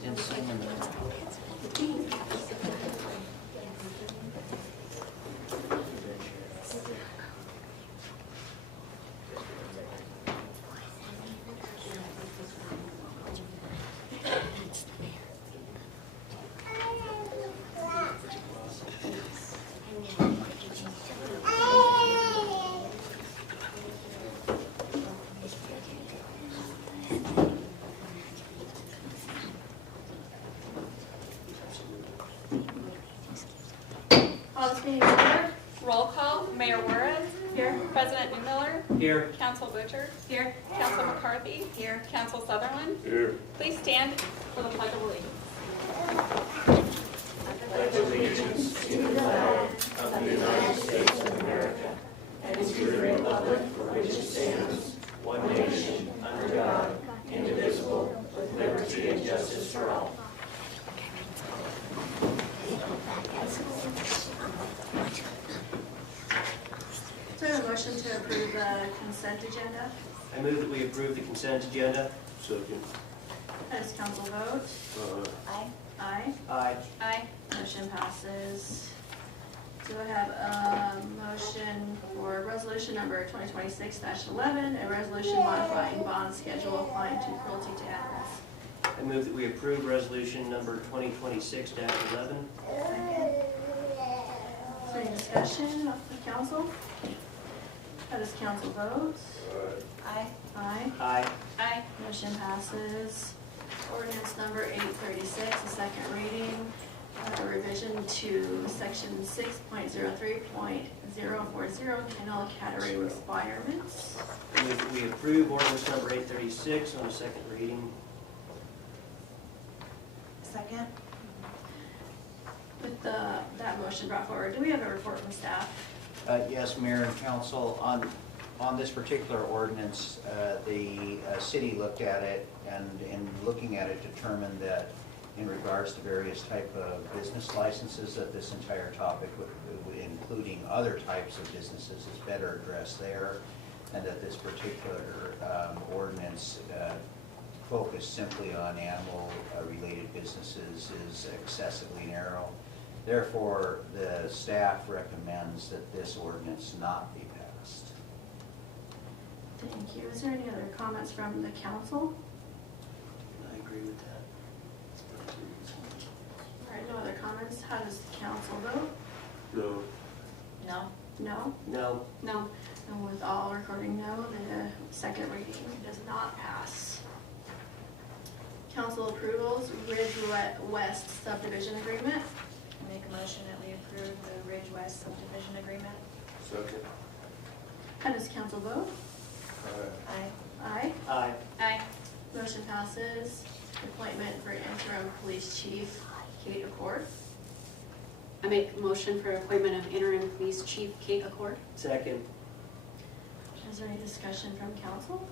Didn't sing in the Call this meeting to order. Roll call, Mayor Juarez. Here. President Newmiller. Here. Council Butcher. Here. Council McCarthy. Here. Council Sutherland. Here. Please stand for the Pledge of Allegiance. Pledge allegiance to the flag of the United States of America and to the republic for which it stands, one nation, under God, indivisible, with liberty and justice for all. Is there a motion to approve the consent agenda? I move that we approve the consent agenda. Second. How does council vote? Aye. Aye. Aye. Aye. Motion passes. Do I have a motion for resolution number 2026-11, a resolution modifying bond schedule applying to cruelty to animals? I move that we approve resolution number 2026-11. Is there any discussion of the council? How does council vote? Aye. Aye. Aye. Aye. Motion passes. Ordinance number 836, a second reading, revision to section 6.03.040 kennel cattery requirements. I move that we approve ordinance number 836 on a second reading. Second. With that motion brought forward, do we have a report from staff? Yes, Mayor and Council, on this particular ordinance, the city looked at it and in looking at it determined that in regards to various type of business licenses, that this entire topic, including other types of businesses, is better addressed there, and that this particular ordinance focused simply on animal-related businesses is excessively narrow. Therefore, the staff recommends that this ordinance not be passed. Thank you. Is there any other comments from the council? I agree with that. All right, no other comments. How does the council vote? No. No. No? No. No. And with all recording no, the second reading does not pass. Council approvals, Ridge West subdivision agreement. Make a motion that we approve the Ridge West subdivision agreement. Second. How does council vote? Aye. Aye. Aye. Aye. Motion passes. Appointment for interim police chief, Kate Accord. I make a motion for appointment of interim police chief Kate Accord. Second. Is there any discussion from council?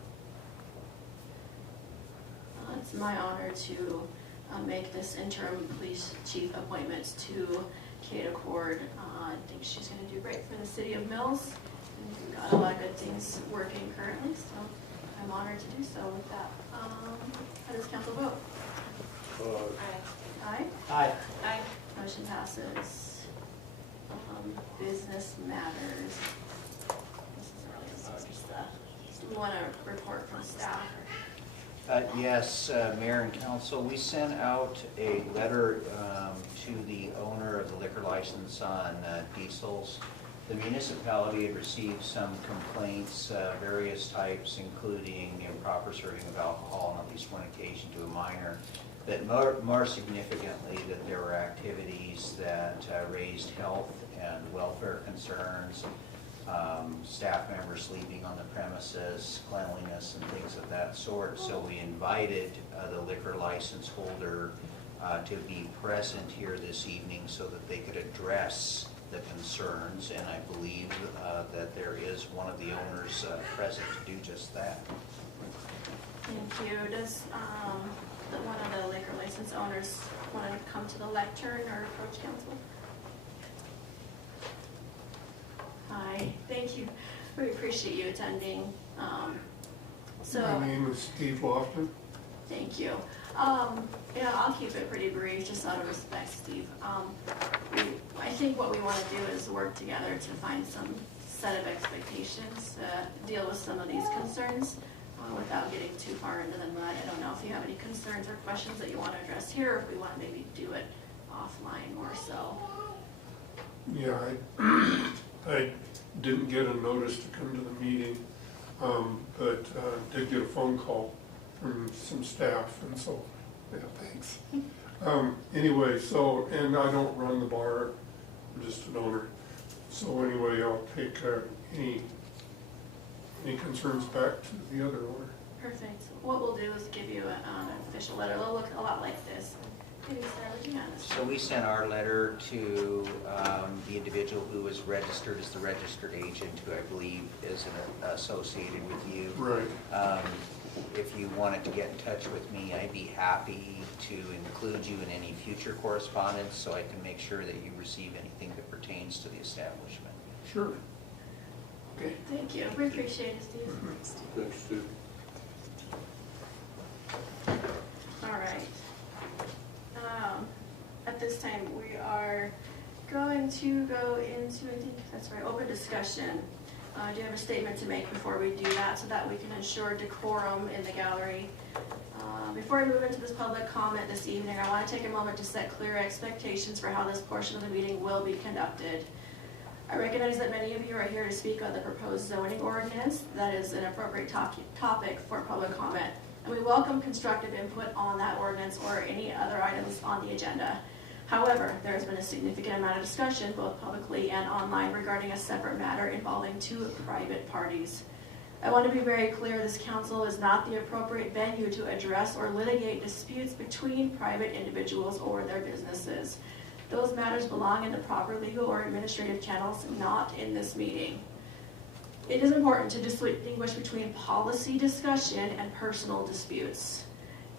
It's my honor to make this interim police chief appointments to Kate Accord. I think she's going to do great for the city of Mills. And we've got a lot of good things working currently, so I'm honored to do so with that. How does council vote? Aye. Aye. Aye. Aye. Motion passes. Business matters. This isn't really business stuff. Do we want a report from staff? Yes, Mayor and Council, we sent out a letter to the owner of the liquor license on Diesels. The municipality had received some complaints, various types, including improper serving of alcohol on at least one occasion to a minor. But more significantly, that there were activities that raised health and welfare concerns, staff members sleeping on the premises, cleanliness and things of that sort. So we invited the liquor license holder to be present here this evening so that they could address the concerns, and I believe that there is one of the owners present to do just that. Thank you. Does one of the liquor license owners want to come to the lectern or approach council? Hi, thank you. We appreciate you attending. My name is Steve Lofton. Thank you. Yeah, I'll keep it pretty brief, just out of respect, Steve. I think what we want to do is work together to find some set of expectations, deal with some of these concerns without getting too far into the mud. I don't know if you have any concerns or questions that you want to address here, or if we want to maybe do it offline more so. Yeah, I didn't get a notice to come to the meeting, but did get a phone call from some staff, and so, yeah, thanks. Anyway, so, and I don't run the bar, I'm just an owner. So anyway, I'll take any concerns back to the other owner. Perfect. What we'll do is give you an official letter. It'll look a lot like this. Maybe Sarah, would you hand this? So we sent our letter to the individual who was registered as the registered agent, who I believe is associated with you. Right. If you wanted to get in touch with me, I'd be happy to include you in any future correspondence so I can make sure that you receive anything that pertains to the establishment. Sure. Okay. Thank you. We appreciate it, Steve. Thanks, Steve. All right. At this time, we are going to go into, I think that's right, open discussion. Do you have a statement to make before we do that so that we can ensure decorum in the gallery? Before we move into this public comment this evening, I want to take a moment to set clear expectations for how this portion of the meeting will be conducted. I recognize that many of you are here to speak on the proposed zoning ordinance. That is an appropriate topic for public comment. And we welcome constructive input on that ordinance or any other items on the agenda. However, there has been a significant amount of discussion, both publicly and online, regarding a separate matter involving two private parties. I want to be very clear, this council is not the appropriate venue to address or litigate disputes between private individuals or their businesses. Those matters belong in the proper legal or administrative channels, not in this meeting. It is important to distinguish between policy discussion and personal disputes.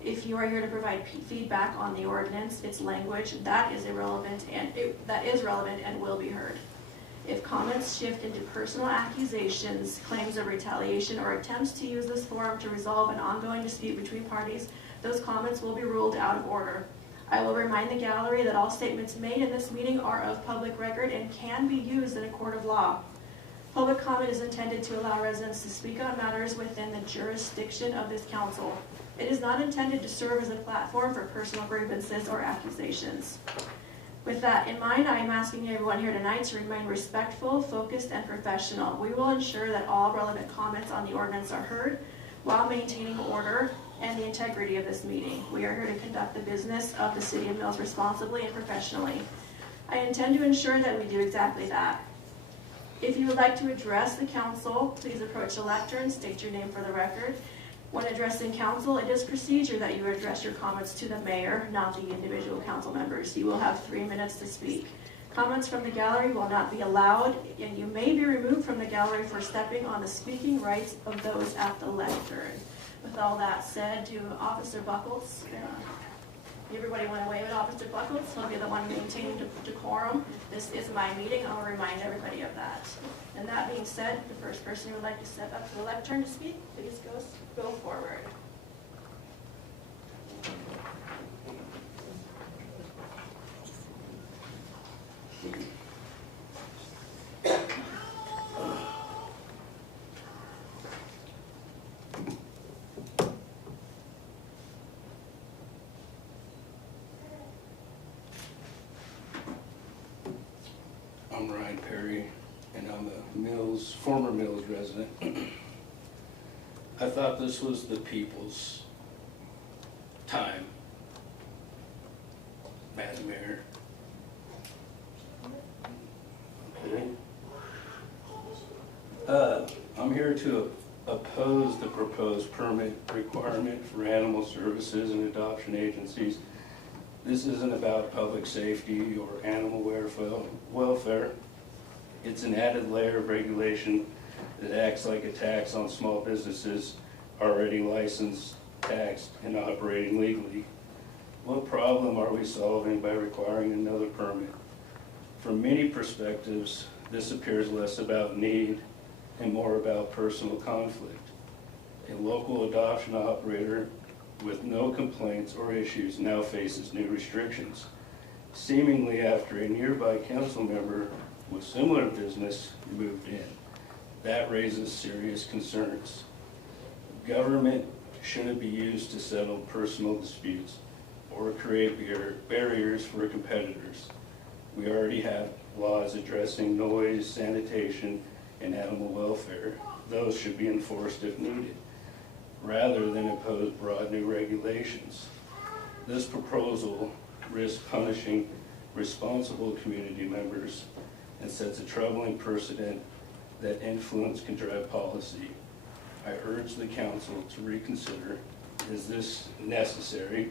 If you are here to provide feedback on the ordinance, its language, that is relevant and will be heard. If comments shift into personal accusations, claims of retaliation, or attempts to use this forum to resolve an ongoing dispute between parties, those comments will be ruled out of order. I will remind the gallery that all statements made in this meeting are of public record and can be used in a court of law. Public comment is intended to allow residents to speak on matters within the jurisdiction of this council. It is not intended to serve as a platform for personal grievances or accusations. With that in mind, I am asking everyone here tonight to remain respectful, focused, and professional. We will ensure that all relevant comments on the ordinance are heard while maintaining order and the integrity of this meeting. We are here to conduct the business of the City of Mills responsibly and professionally. I intend to ensure that we do exactly that. If you would like to address the council, please approach the lectern, state your name for the record. When addressing council, it is procedure that you address your comments to the mayor, not the individual council members. You will have 3 minutes to speak. Comments from the gallery will not be allowed, and you may be removed from the gallery for stepping on the speaking rights of those at the lectern. With all that said, to Officer Buckles, everybody want to wave at Officer Buckles? He'll be the one maintaining decorum. This is my meeting. I'll remind everybody of that. And that being said, the first person who would like to step up to the lectern to speak, please go forward. I'm Ryan Perry, and I'm a former Mills resident. I thought this was the people's time, Madam Mayor. Okay. I'm here to oppose the proposed permit requirement for animal services and adoption agencies. This isn't about public safety or animal welfare. It's an added layer of regulation that acts like a tax on small businesses already licensed, taxed, and operating legally. What problem are we solving by requiring another permit? From many perspectives, this appears less about need and more about personal conflict. A local adoption operator with no complaints or issues now faces new restrictions, seemingly after a nearby council member with similar business moved in. That raises serious concerns. Government shouldn't be used to settle personal disputes or create barriers for competitors. We already have laws addressing noise, sanitation, and animal welfare. Those should be enforced if needed, rather than impose broad new regulations. This proposal risks punishing responsible community members and sets a troubling precedent that influence can drive policy. I urge the council to reconsider, is this necessary?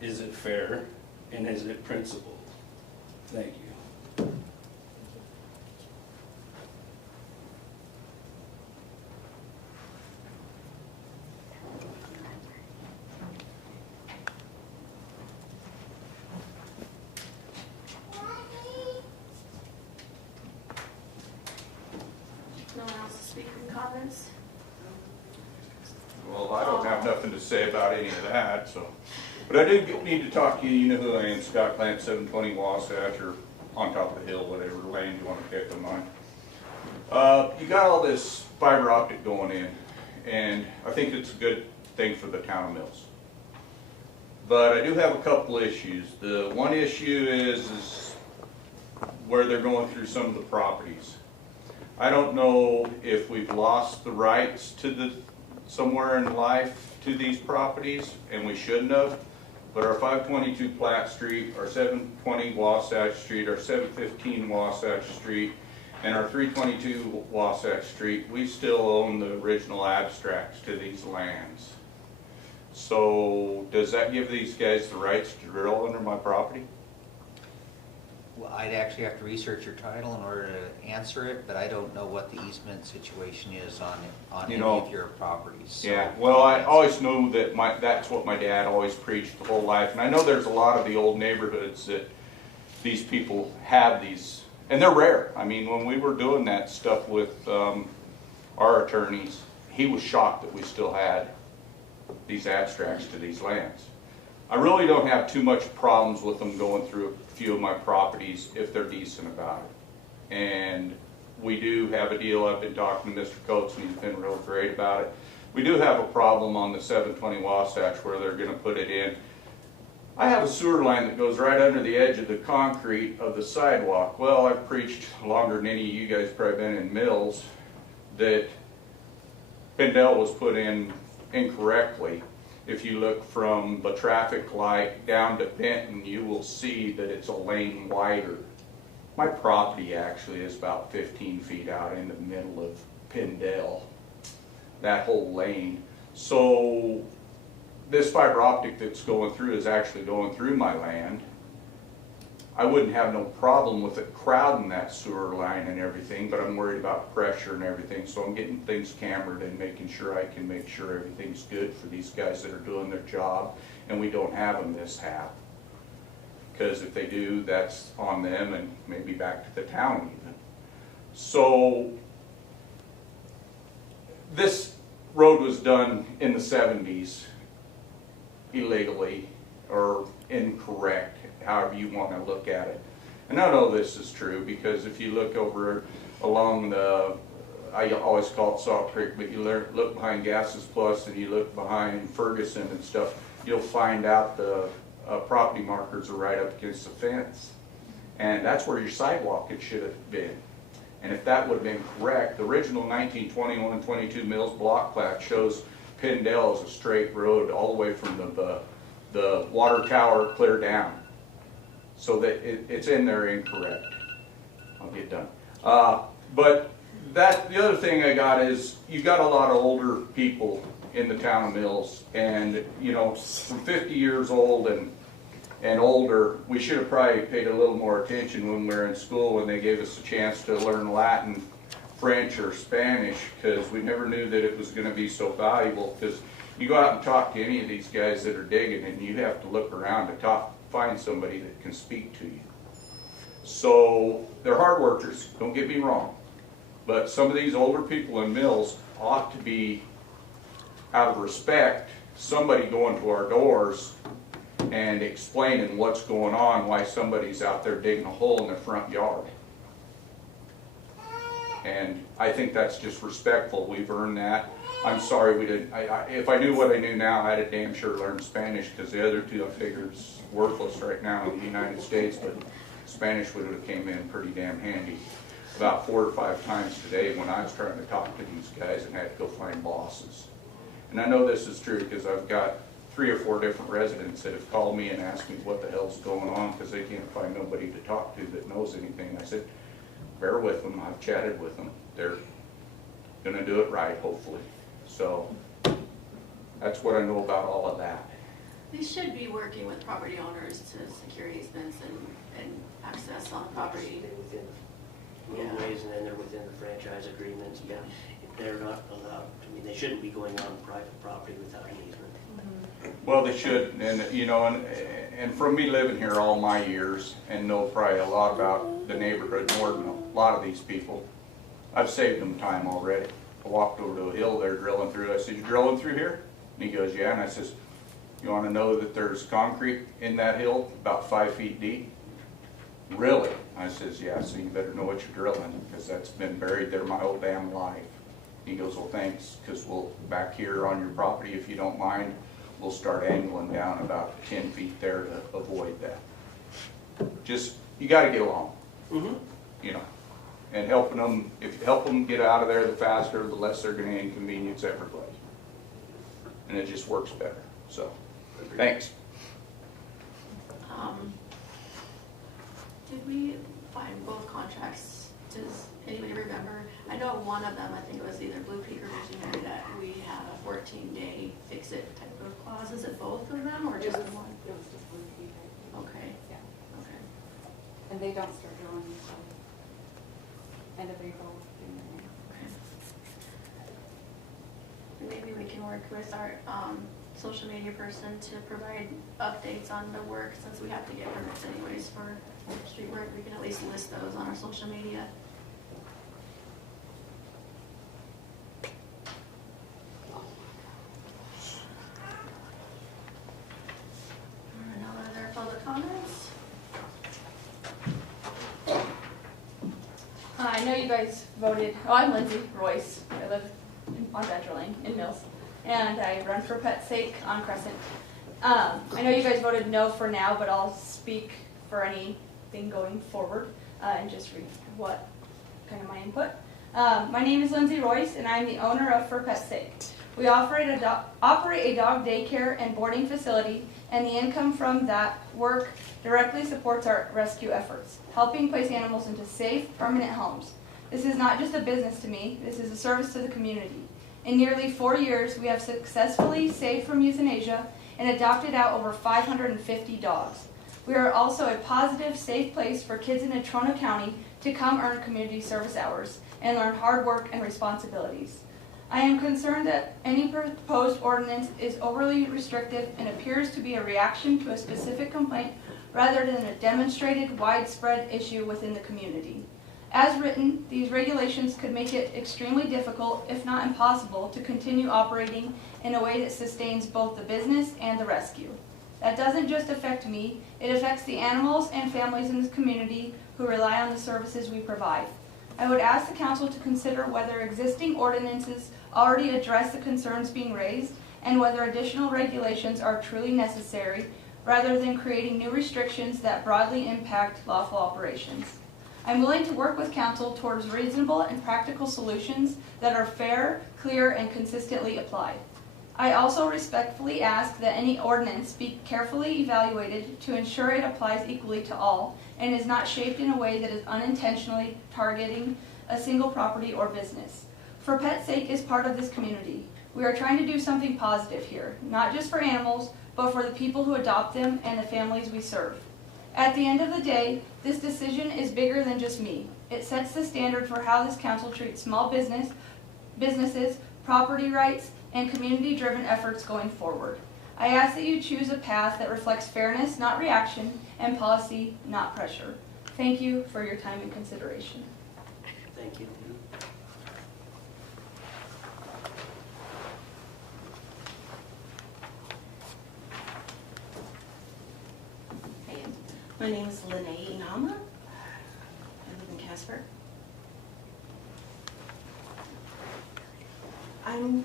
Is it fair? And is it principled? Thank you. No one else to speak in comments? Well, I don't have nothing to say about any of that, so. But I do need to talk to you. You know who I am, Scott Clamp, 720 Wasatch, or on top of the hill, whatever land you want to pick on mine. You got all this fiber optic going in, and I think it's a good thing for the town of Mills. But I do have a couple issues. The one issue is where they're going through some of the properties. I don't know if we've lost the rights to somewhere in life to these properties, and we shouldn't have. But our 522 Platt Street, our 720 Wasatch Street, our 715 Wasatch Street, and our 322 Wasatch Street, we still own the original abstracts to these lands. So does that give these guys the rights to drill under my property? Well, I'd actually have to research your title in order to answer it, but I don't know what the easement situation is on any of your properties. So Yeah, well, I always knew that that's what my dad always preached the whole life. And I know there's a lot of the old neighborhoods that these people have these, and they're rare. I mean, when we were doing that stuff with our attorneys, he was shocked that we still had these abstracts to these lands. I really don't have too much problems with them going through a few of my properties if they're decent about it. And we do have a deal. I've been talking to Mr. Coates and he's been real great about it. We do have a problem on the 720 Wasatch where they're going to put it in. I have a sewer line that goes right under the edge of the concrete of the sidewalk. Well, I've preached longer than any of you guys probably been in Mills that Pendel was put in incorrectly. If you look from the traffic light down to Benton, you will see that it's a lane wider. My property actually is about 15 feet out in the middle of Pendel, that whole lane. So this fiber optic that's going through is actually going through my land. I wouldn't have no problem with it crowding that sewer line and everything, but I'm worried about pressure and everything, so I'm getting things cambered and making sure I can make sure everything's good for these guys that are doing their job and we don't have a mishap. Because if they do, that's on them and maybe back to the town even. So this road was done in the 70s illegally or incorrect, however you want to look at it. And I know this is true because if you look over along the, I always call it Salt Creek, but you look behind Gases Plus and you look behind Ferguson and stuff, you'll find out the property markers are right up against the fence. And that's where your sidewalk it should have been. And if that would have been correct, the original 1921-22 Mills block plat shows Pendel as a straight road all the way from the water tower clear down. So that it's in there incorrect. I'll get done. But the other thing I got is you got a lot of older people in the town of Mills, and you know, from 50 years old and older, we should have probably paid a little more attention when we were in school when they gave us a chance to learn Latin, French, or Spanish, because we never knew that it was going to be so valuable. Because you go out and talk to any of these guys that are digging, and you have to look around to find somebody that can speak to you. So they're hard workers, don't get me wrong, but some of these older people in Mills ought to be, out of respect, somebody going to our doors and explaining what's going on, why somebody's out there digging a hole in their front yard. And I think that's just respectful. We've earned that. I'm sorry we didn't, if I knew what I knew now, I'd have damn sure learned Spanish, because the other two I figure is worthless right now in the United States, but Spanish would have came in pretty damn handy. About 4 or 5 times today when I was trying to talk to these guys and had to go find bosses. And I know this is true because I've got 3 or 4 different residents that have called me and asked me what the hell's going on because they can't find nobody to talk to that knows anything. I said, bear with them. I've chatted with them. They're going to do it right, hopefully. So that's what I know about all of that. They should be working with property owners to secure easements and access on property. Stay within the roadways, and then they're within the franchise agreements, but if they're not allowed, I mean, they shouldn't be going on private property without an easement. Well, they should, and you know, and from me living here all my years and know probably a lot about the neighborhood more than a lot of these people, I've saved them time already. I walked over to a hill they're drilling through. I said, "You drilling through here?" And he goes, "Yeah." And I says, "You want to know that there's concrete in that hill about 5 feet deep?" "Really?" I says, "Yeah, so you better know what you're drilling, because that's been buried there my whole damn life." He goes, "Well, thanks, because we'll, back here on your property, if you don't mind, we'll start angling down about 10 feet there to avoid that." Just, you got to get along, you know, and helping them, if you help them get out of there the faster, the less they're going to inconvenience everybody. And it just works better, so, thanks. Did we find both contracts? Does anybody remember? I know one of them, I think it was either Blue Peak or Visionary, that we had a 14-day fix-it type of clause. Is it both of them or just one? It was just one key, I think. Okay, Yeah. okay. And they don't start drawing until end of April. Okay. Maybe we can work with our social media person to provide updates on the work, since we have to get permits anyways for street work. We can at least list those on our social media. No other public comments? I know you guys voted, I'm Lindsay Royce, I live on Venture Lane in Mills, and I run for Pet's Sake on Crescent. I know you guys voted no for now, but I'll speak for anything going forward and just read what kind of my input. My name is Lindsay Royce, and I'm the owner of For Pet's Sake. We operate a dog daycare and boarding facility, and the income from that work directly supports our rescue efforts, helping place animals into safe, permanent homes. This is not just a business to me, this is a service to the community. In nearly 4 years, we have successfully saved from euthanasia and adopted out over 550 dogs. We are also a positive, safe place for kids in Natrona County to come earn community service hours and learn hard work and responsibilities. I am concerned that any proposed ordinance is overly restrictive and appears to be a reaction to a specific complaint rather than a demonstrated widespread issue within the community. As written, these regulations could make it extremely difficult, if not impossible, to continue operating in a way that sustains both the business and the rescue. That doesn't just affect me, it affects the animals and families in this community who rely on the services we provide. I would ask the council to consider whether existing ordinances already address the concerns being raised and whether additional regulations are truly necessary rather than creating new restrictions that broadly impact lawful operations. I'm willing to work with council towards reasonable and practical solutions that are fair, clear, and consistently applied. I also respectfully ask that any ordinance be carefully evaluated to ensure it applies equally to all and is not shaped in a way that is unintentionally targeting a single property or business. For Pet's Sake is part of this community. We are trying to do something positive here, not just for animals, but for the people who adopt them and the families we serve. At the end of the day, this decision is bigger than just me. It sets the standard for how this council treats small businesses, property rights, and community-driven efforts going forward. I ask that you choose a path that reflects fairness, not reaction, and policy, not pressure. Thank you for your time and consideration. Thank you. My name is Lene Inama. I live in Casper. I'm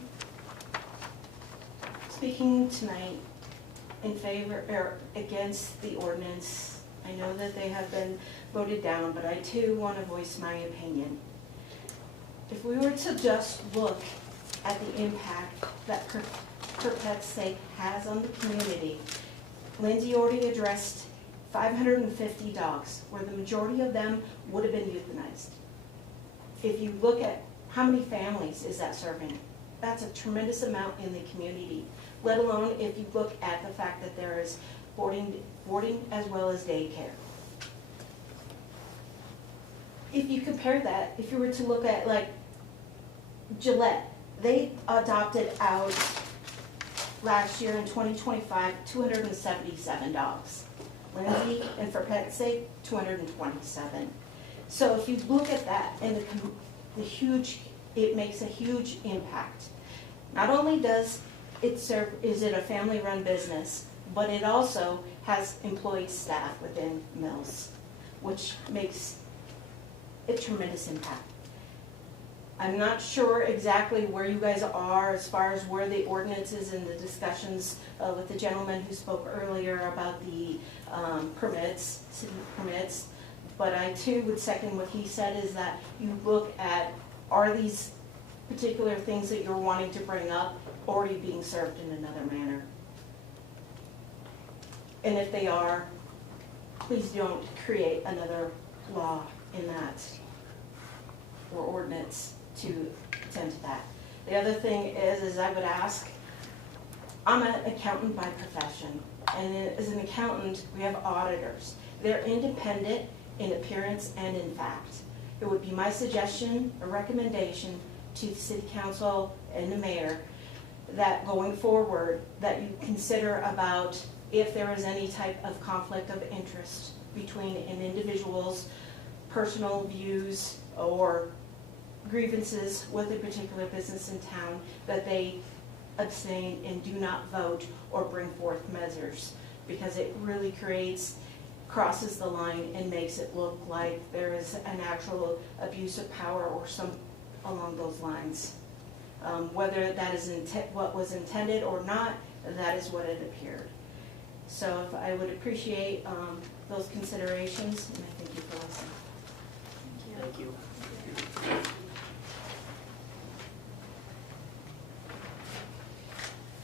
speaking tonight in favor or against the ordinance. I know that they have been voted down, but I too want to voice my opinion. If we were to just look at the impact that For Pet's Sake has on the community, Lindsay already addressed 550 dogs, where the majority of them would have been euthanized. If you look at how many families is that serving, that's a tremendous amount in the community, let alone if you look at the fact that there is boarding as well as daycare. If you compare that, if you were to look at like Gillette, they adopted out last year in 2025, 277 dogs. Lindsay and For Pet's Sake, 227. So if you look at that and it makes a huge impact. Not only does it serve, is it a family-run business, but it also has employed staff within Mills, which makes a tremendous impact. I'm not sure exactly where you guys are as far as where the ordinance is in the discussions with the gentleman who spoke earlier about the permits, city permits, but I too would second what he said, is that you look at, are these particular things that you're wanting to bring up already being served in another manner? And if they are, please don't create another law in that or ordinance to attend to that. The other thing is I would ask, I'm an accountant by profession, and as an accountant, we have auditors. They're independent in appearance and in fact. It would be my suggestion, a recommendation to the city council and the mayor, that going forward, that you consider about if there is any type of conflict of interest between an individual's personal views or grievances with a particular business in town, that they abstain and do not vote or bring forth measures, because it really crosses the line and makes it look like there is an actual abuse of power or some along those lines. Whether that is what was intended or not, that is what it appeared. So if I would appreciate those considerations, and I thank you for listening. Thank you.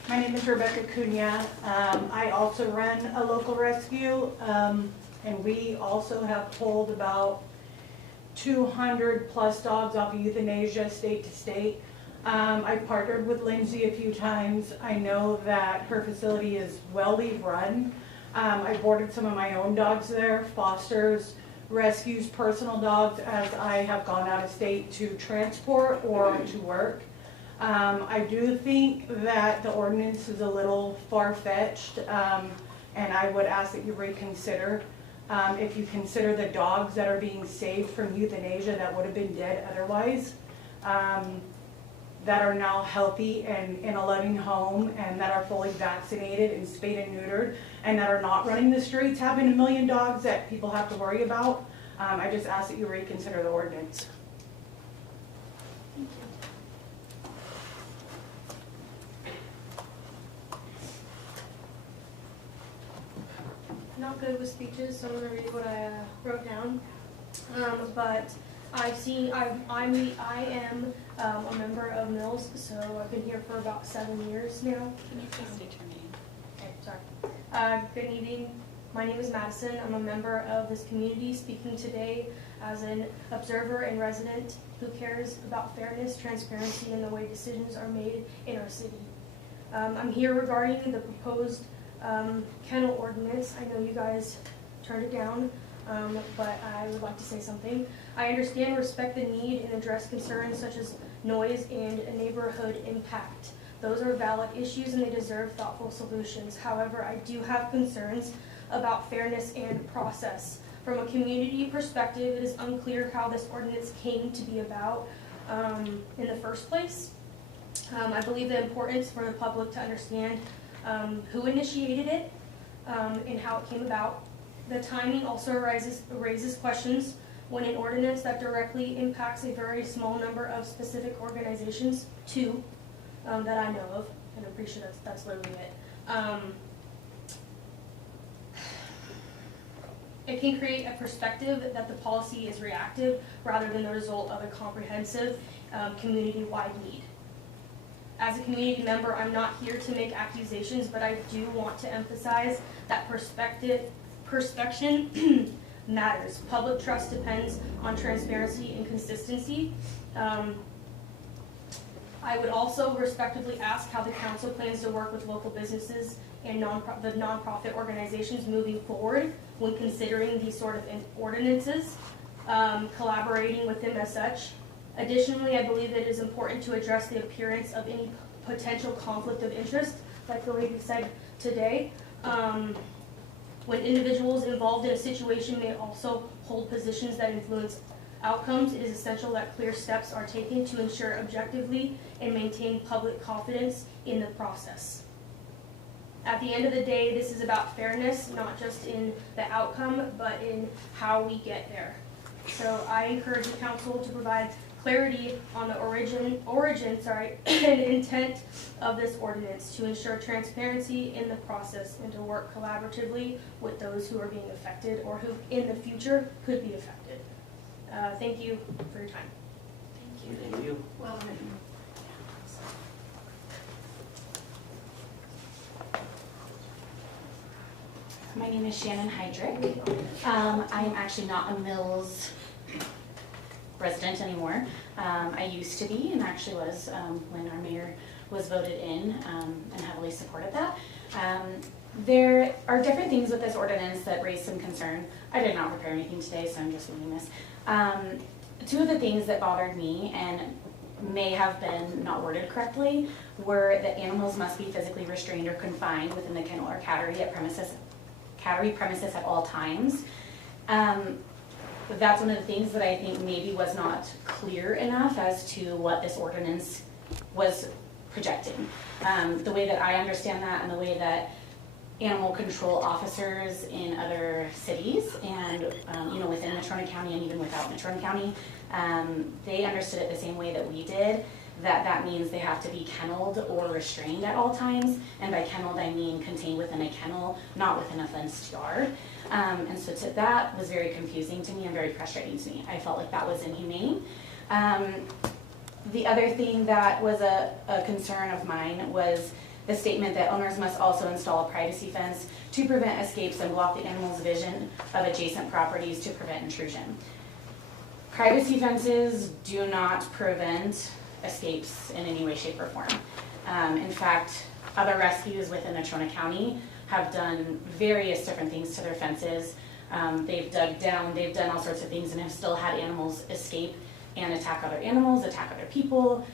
My name is Rebecca Cunha. I also run a local rescue, and we also have pulled about 200 plus dogs off of euthanasia state to state. I partnered with Lindsay a few times. I know that her facility is well run. I boarded some of my own dogs there, fosters, rescues, personal dogs, as I have gone out of state to transport or to work. I do think that the ordinance is a little far-fetched, and I would ask that you reconsider. If you consider the dogs that are being saved from euthanasia that would have been dead otherwise, that are now healthy and in a loving home, and that are fully vaccinated and spayed and neutered, and that are not running the streets having a million dogs that people have to worry about, I just ask that you reconsider the ordinance. Thank you. Not good with speeches, so I'm going to read what I wrote down. But I am a member of Mills, so I've been here for about 7 years now. Can you please state your name? Okay, sorry. Good evening. My name is Madison. I'm a member of this community, speaking today as an observer and resident who cares about fairness, transparency, and the way decisions are made in our city. I'm here regarding the proposed kennel ordinance. I know you guys turned it down, but I would like to say something. I understand and respect the need and address concerns such as noise and neighborhood impact. Those are valid issues and they deserve thoughtful solutions. However, I do have concerns about fairness and process. From a community perspective, it is unclear how this ordinance came to be about in the first place. I believe the importance for the public to understand who initiated it and how it came about. The timing also raises questions when an ordinance that directly impacts a very small number of specific organizations, two, that I know of, and I'm pretty sure that's literally it. It can create a perspective that the policy is reactive rather than the result of a comprehensive community-wide need. As a community member, I'm not here to make accusations, but I do want to emphasize that perspection matters. Public trust depends on transparency and consistency. I would also respectively ask how the council plans to work with local businesses and the nonprofit organizations moving forward when considering these sort of ordinances, collaborating with them as such. Additionally, I believe it is important to address the appearance of any potential conflict of interest, like the lady said today. When individuals involved in a situation may also hold positions that influence outcomes, it is essential that clear steps are taken to ensure objectively and maintain public confidence in the process. At the end of the day, this is about fairness, not just in the outcome, but in how we get there. So I encourage the council to provide clarity on the origin and intent of this ordinance to ensure transparency in the process and to work collaboratively with those who are being affected or who in the future could be affected. Thank you for your time. Thank you. Well written. My name is Shannon Heydrich. I'm actually not a Mills resident anymore. I used to be, and actually was when our mayor was voted in and heavily supported that. There are different things with this ordinance that raise some concern. I did not prepare anything today, so I'm just reading this. Two of the things that bothered me and may have been not worded correctly were that animals must be physically restrained or confined within the kennel or cattery premises at all times. That's one of the things that I think maybe was not clear enough as to what this ordinance was projecting. The way that I understand that and the way that animal control officers in other cities and within Natrona County and even without Natrona County, they understood it the same way that we did, that means they have to be kenneled or restrained at all times. And by kenneled, I mean contained within a kennel, not within a fenced yard. And so that was very confusing to me and very frustrating to me. I felt like that was inhumane. The other thing that was a concern of mine was the statement that owners must also install a privacy fence to prevent escapes and block the animal's vision of adjacent properties to prevent intrusion. Privacy fences do not prevent escapes in any way, shape, or form. In fact, other rescues within Natrona County have done various different things to their fences. They've dug down, they've done all sorts of things and have still had animals escape and attack other animals, attack other people.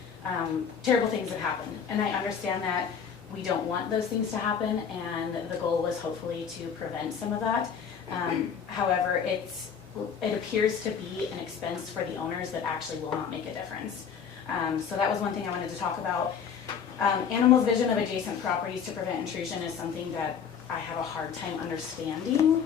Terrible things have happened. And I understand that we don't want those things to happen, and the goal was hopefully to prevent some of that. However, it appears to be an expense for the owners that actually will not make a difference. So that was one thing I wanted to talk about. Animals' vision of adjacent properties to prevent intrusion is something that I have a hard time understanding.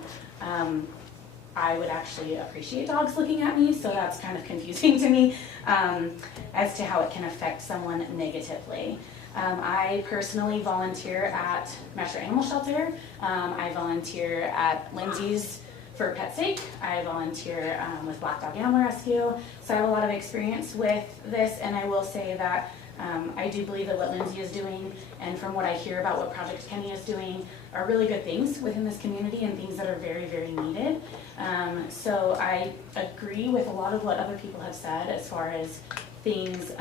I would actually appreciate dogs looking at me, so that's kind of confusing to me as to how it can affect someone negatively. I personally volunteer at Metro Animal Shelter. I volunteer at Lindsay's for Pet's Sake. I volunteer with Black Dog Animal Rescue. So I have a lot of experience with this, and I will say that I do believe that what Lindsay is doing, and from what I hear about what Project Kenny is doing, are really good things within this community and things that are very, very needed. So I agree with a lot of what other people have said as far as things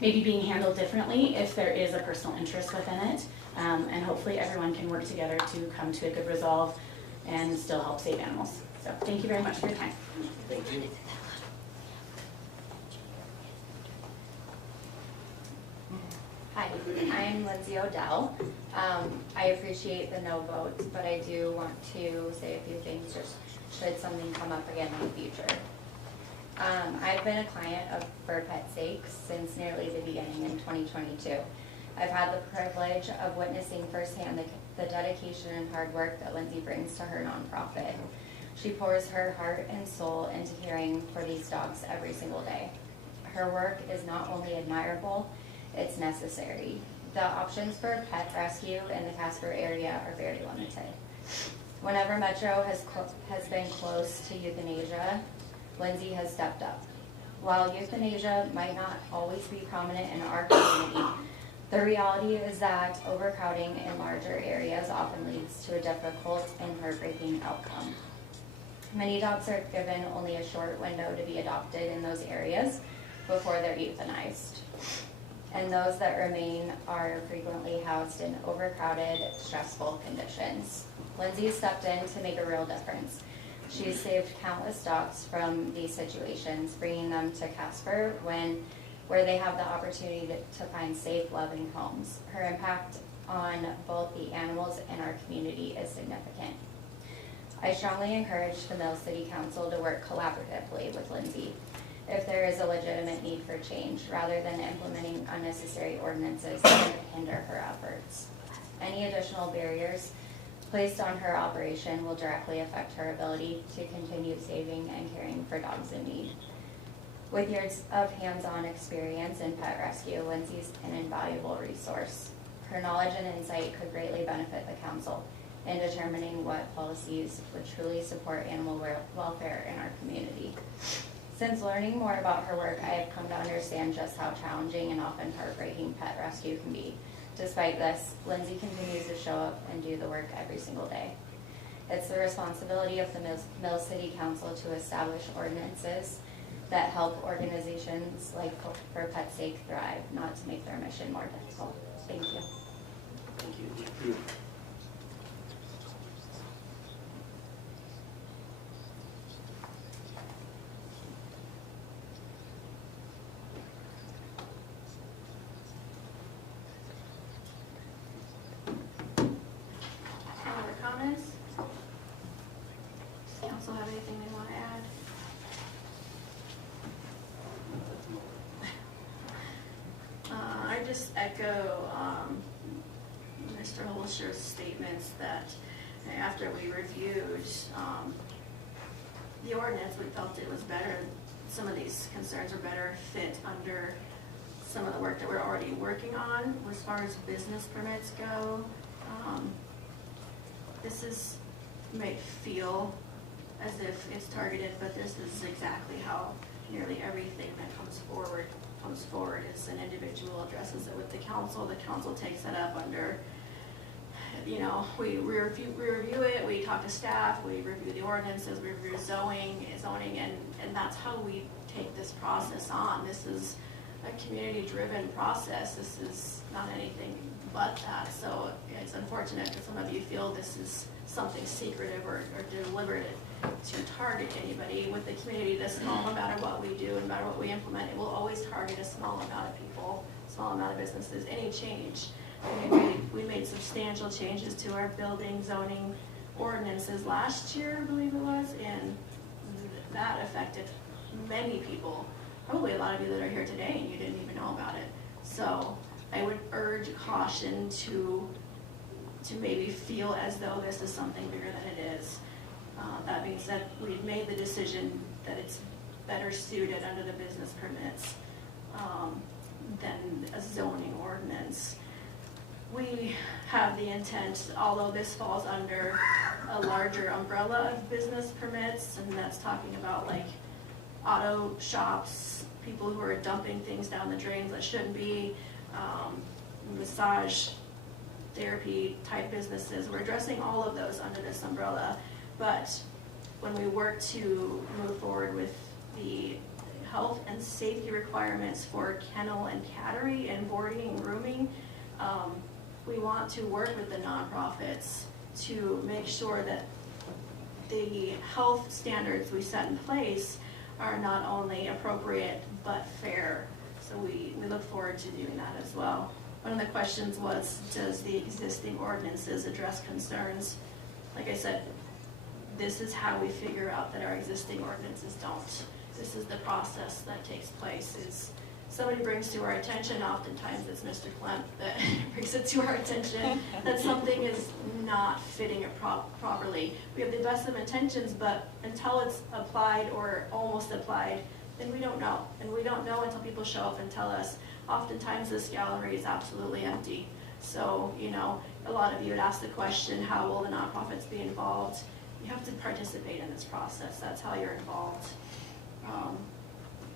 maybe being handled differently if there is a personal interest within it. And hopefully everyone can work together to come to a good resolve and still help save animals. So thank you very much for your time. Thank you. Hi, I'm Lindsay Odell. I appreciate the no vote, but I do want to say a few things just should something come up again in the future. I've been a client of For Pet's Sake since nearly the beginning in 2022. I've had the privilege of witnessing firsthand the dedication and hard work that Lindsay brings to her nonprofit. She pours her heart and soul into caring for these dogs every single day. Her work is not only admirable, it's necessary. The options for pet rescue in the Casper area are very limited. Whenever Metro has been close to euthanasia, Lindsay has stepped up. While euthanasia might not always be prominent in our community, the reality is that overcrowding in larger areas often leads to a difficult and heartbreaking outcome. Many dogs are given only a short window to be adopted in those areas before they're euthanized. And those that remain are frequently housed in overcrowded, stressful conditions. Lindsay stepped in to make a real difference. She's saved countless dogs from these situations, bringing them to Casper where they have the opportunity to find safe, loving homes. Her impact on both the animals and our community is significant. I strongly encourage the Mills City Council to work collaboratively with Lindsay if there is a legitimate need for change, rather than implementing unnecessary ordinances that hinder her efforts. Any additional barriers placed on her operation will directly affect her ability to continue saving and caring for dogs in need. With years of hands-on experience in pet rescue, Lindsay's an invaluable resource. Her knowledge and insight could greatly benefit the council in determining what policies would truly support animal welfare in our community. Since learning more about her work, I have come to understand just how challenging and often heartbreaking pet rescue can be. Despite this, Lindsay continues to show up and do the work every single day. It's the responsibility of the Mills City Council to establish ordinances that help organizations like For Pet's Sake thrive, not to make their mission more difficult. Thank you. Thank you. Other comments? Does council have anything they want to add? I just echo Mr. Holscher's statements that after we reviewed the ordinance, we felt it was better, some of these concerns are better fit under some of the work that we're already working on as far as business permits go. This may feel as if it's targeted, but this is exactly how nearly everything that comes forward as an individual addresses it with the council. The council takes it up under, we review it, we talk to staff, we review the ordinances, we review zoning, and that's how we take this process on. This is a community-driven process. This is not anything but that. So it's unfortunate that some of you feel this is something secretive or deliberate to target anybody. With the community this small, no matter what we do, no matter what we implement, it will always target a small amount of people, small amount of businesses. Any change. We made substantial changes to our building zoning ordinances last year, I believe it was, and that affected many people. Probably a lot of you that are here today and you didn't even know about it. So I would urge caution to maybe feel as though this is something bigger than it is. That being said, we've made the decision that it's better suited under the business permits than a zoning ordinance. We have the intent, although this falls under a larger umbrella of business permits, and that's talking about like auto shops, people who are dumping things down the drains that shouldn't be, massage therapy type businesses. We're addressing all of those under this umbrella, but when we work to move forward with the health and safety requirements for kennel and cattery and boarding and grooming, we want to work with the nonprofits to make sure that the health standards we set in place are not only appropriate but fair. So we look forward to doing that as well. One of the questions was, does the existing ordinances address concerns? Like I said, this is how we figure out that our existing ordinances don't. This is the process that takes place, is somebody brings to our attention, oftentimes it's Mr. Klemp that brings it to our attention, that something is not fitting it properly. We have the best of intentions, but until it's applied or almost applied, then we don't know. And we don't know until people show up and tell us. Oftentimes this gallery is absolutely empty. So, you know, a lot of you had asked the question, how will the nonprofits be involved? You have to participate in this process. That's how you're involved.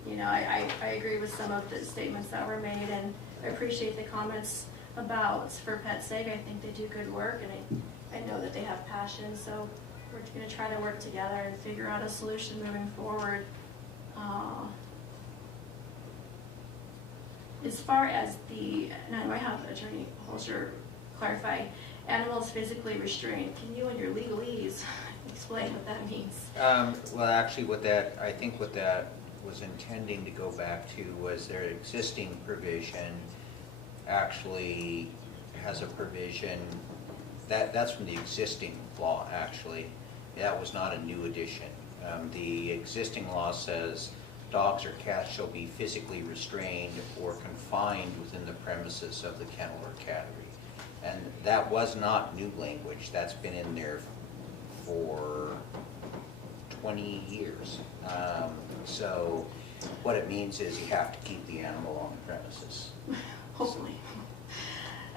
You know, I agree with some of the statements that were made, and I appreciate the comments about For Pet's Sake. I think they do good work, and I know that they have passion, so we're going to try to work together and figure out a solution moving forward. As far as the, and I might have Attorney Holscher clarify, animals physically restrained, can you in your legalese explain what that means? Well, actually, I think what that was intending to go back to was their existing provision actually has a provision, that's from the existing law, actually. That was not a new addition. The existing law says dogs or cats shall be physically restrained or confined within the premises of the kennel or cattery. And that was not new language. That's been in there for 20 years. So what it means is you have to keep the animal on the premises. Hopefully.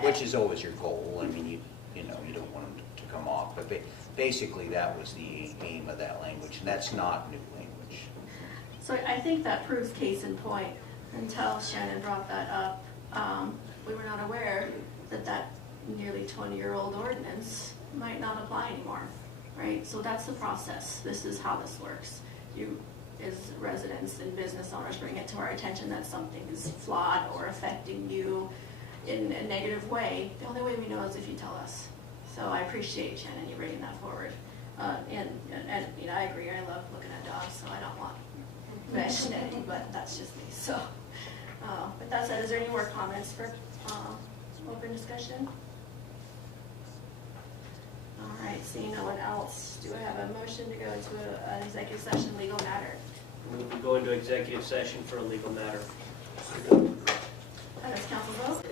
Which is always your goal. I mean, you know, you don't want them to come off. But basically that was the aim of that language, and that's not new language. So I think that proves case in point. Until Shannon brought that up, we were not aware that that nearly 20-year-old ordinance might not apply anymore, right? So that's the process. This is how this works. You, as residents and business owners, bring it to our attention that something is flawed or affecting you in a negative way. The only way we know is if you tell us. So I appreciate, Shannon, you bringing that forward. And you know, I agree. I love looking at dogs, so I don't want mentioning, but that's just me. So, with that said, is there any more comments for open discussion? All right, seeing no one else, do I have a motion to go into an executive session legal matter? We will go into executive session for a legal matter. How does council vote?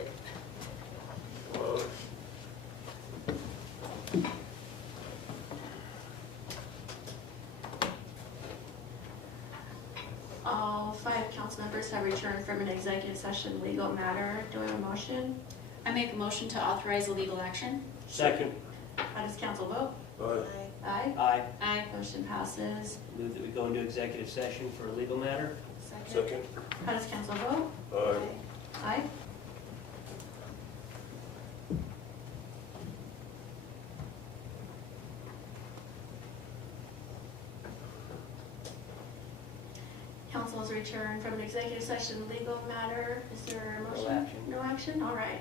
All 5 council members have returned from an executive session legal matter. Do I have a motion? I make a motion to authorize a legal action. Second. How does council vote? Aye. Aye. Aye. Aye. Motion passes. Move that we go into executive session for a legal matter. Second. How does council vote? Aye. Aye. Council has returned from an executive session legal matter. Is there a motion? No action. No action? All right.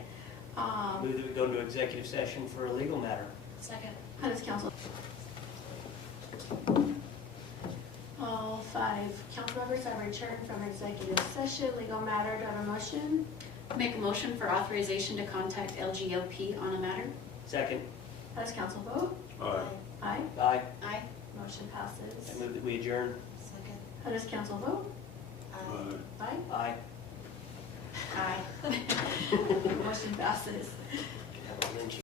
Move that we go into executive session for a legal matter. Second. How does council? All 5 council members have returned from executive session legal matter. Do I have a motion? Make a motion for authorization to contact LGLP on a matter. Second. How does council vote? Aye. Aye. Aye. Aye. Motion passes. I move that we adjourn. Second. How does council vote? Aye. Aye. Aye. Motion passes. Have a lynching.